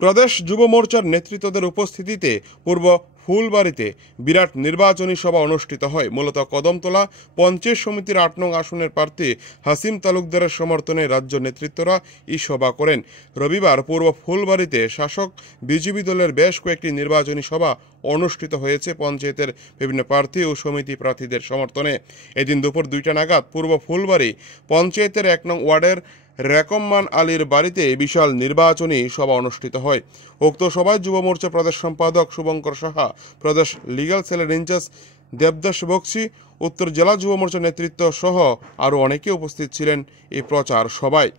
প্রদেশ যুব মোর্চার নেতৃত্বদের উপস্থিতিতে পূর্ব ফুলবাড়িতে বিরাট নির্বাচনী সভা অনুষ্ঠিত হয়। মূলত কদমতলা পঞ্চায়েত সমিতির ৮ নং আসনের প্রার্থী হাসিম তালুকদারের সমর্থনে রাজ্য নেতৃত্বরা এই সভা করেন। রবিবার পূর্ব ফুলবাড়িতে শাসক বিজেপি দলের বেশ কয়েকটি নির্বাচনী সভা অনুষ্ঠিত হয়েছে পঞ্চায়েতের বিভিন্ন প্রার্থী ও সমিতি প্রার্থীদের সমর্থনে। এদিন দুপুর 2টা নাগাদ পূর্ব ফুলবাড়ি পঞ্চায়েতের 1 নং ওয়ার্ডের রেকম্মান আলীর বাড়িতে বিশাল নির্বাচনী সভা অনুষ্ঠিত হয়। উক্ত সভায় যুব মোর্চা প্রদেশ সম্পাদক শুভঙ্কর সাহা, প্রদেশ লিগ্যাল সেলের ইনচার্জ দেবদাস বক্সি, উত্তর জেলা যুব মোর্চা নেতৃত্ব সহ আরও অনেকে উপস্থিত ছিলেন এই প্রচার সভায়।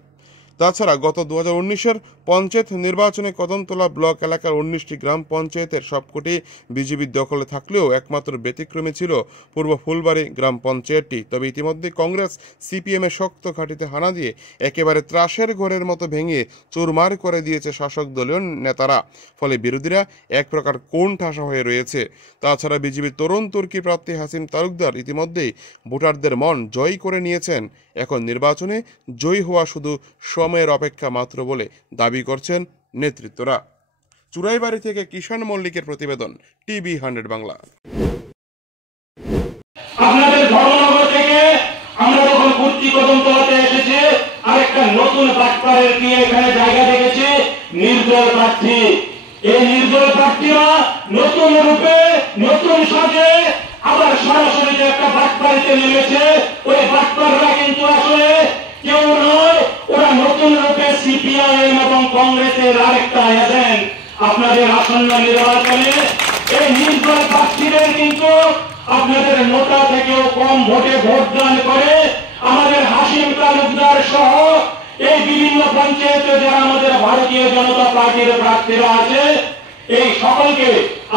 তাছাড়া গত 2019-এর পঞ্চায়েত নির্বাচনে কদমতলা ব্লক এলাকার 19টি গ্রাম পঞ্চায়েতের সবকটি বিজেপির দখলে থাকলেও একমাত্র ব্যতিক্রমী ছিল পূর্ব ফুলবাড়ি গ্রাম পঞ্চায়েতটি। তবে ইতিমধ্যে কংগ্রেস সিপিএমের শক্ত ঘাঁটিতে হানা দিয়ে একেবারে ত্রাসের ঘরের মতো ভেঙে চুরমার করে দিয়েছে শাসক দলীয় নেতারা। ফলে বিরোধীরা এক প্রকার কোণঠাসা হয়ে রয়েছে। তাছাড়া বিজেপির তরুণ তুর্কি প্রার্থী হাসিম তালুকদার ইতিমধ্যেই ভোটারদের মন জয় করে নিয়েছেন। এখন নির্বাচনে জয়ী হওয়া শুধু সময়ের অপেক্ষা মাত্র বলে দাবি করছেন নেতৃত্বরা। চুরাইবাড়ি থেকে কিষাণ মল্লিকের প্রতিবেদন, টিভি 100 বাংলা। আপনাদের ধর্মনগর থেকে আমরা যখন কুর্তি কদমতলাতে এসেছি, আরেকটা নতুন প্রাক্তরের কি এখানে জায়গা দেখেছি, নির্দল প্রার্থী। এই নির্দল প্রার্থীরা নতুন রূপে নতুন সাজে আবার সরাসরি যে একটা প্রাক্তরিতে নেমেছে, ওই প্রাক্তররা কিন্তু আসলে কেউ নয়, ওরা নতুন রূপে সিপিআইএম এবং কংগ্রেসের আরেকটা এজেন্ট। আপনাদের আসন্ন নির্বাচনে এই নির্দল প্রার্থীদের কিন্তু আপনাদের নোটা থেকেও কম ভোটে ভোটদান করে আমাদের হাসিম তালুকদার সহ এই বিভিন্ন পঞ্চায়েতে যারা আমাদের ভারতীয় জনতা পার্টির প্রার্থীরা আছে, এই সকলকে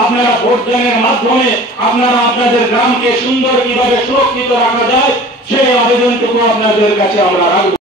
আপনারা ভোটদানের মাধ্যমে আপনারা আপনাদের গ্রামকে সুন্দর কিভাবে সুরক্ষিত রাখা যায় সেই আবেদনটুকু আপনাদের কাছে আমরা রাখব।